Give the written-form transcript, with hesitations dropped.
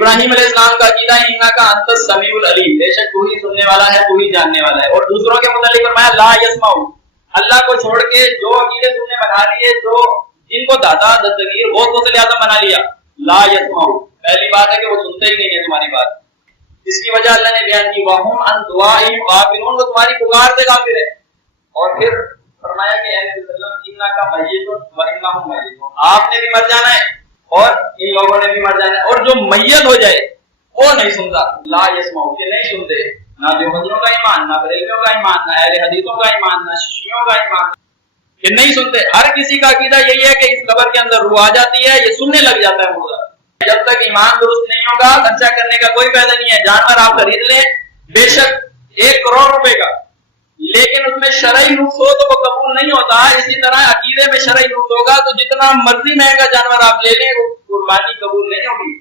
इब्राहिम अलैहिस्सलाम का अकीदा है इन्ना का अंतस समीउल अलीम, बेशक तू ही सुनने वाला है, तू ही जानने वाला है। और दूसरों के मुतालिक फरमाया ला यस्माउ, अल्लाह को छोड़ के जो अकीदे तुमने बना लिए, जो जिनको दादा दस्तगीर वो गौसे आज़म बना लिया, ला यस्माउ, पहली बात है कि वो सुनते ही नहीं है तुम्हारी बात। इसकी वजह अल्लाह ने बयान की वहुम अन दुआइहिम गाफिलून, वो तुम्हारी पुकार से गाफिल है। और फिर फरमाया कि ए नबी सल्लल्लाहु अलैहि वसल्लम इन्ना का मय्यितुन व इन्नहुम मय्यितून, आपने भी मर जाना है और इन लोगों ने भी मर जाना है। और जो मैयत हो जाए वो नहीं सुनता, ला यस्माउ, के नहीं सुनते, ना देवबंदियों का ईमान, ना बरेलियों का ईमान, ना अहले हदीसों का ईमान, ना शियों का ईमान, ये नहीं सुनते। हर किसी का अकीदा यही है कि इस कब्र के अंदर रूह आ जाती है, ये सुनने लग जाता है मुर्दा। जब तक ईमान दुरुस्त नहीं होगा खर्चा करने का कोई फायदा नहीं है। जानवर आप खरीद लें बेशक 1 करोड़ रुपए का, लेकिन उसमें शरई नुक्स हो तो वो कबूल नहीं होता। इसी तरह अकीदे में शरई नुक्स होगा तो जितना मर्जी महंगा जानवर आप ले लें वो कुर्बानी कबूल नहीं होगी।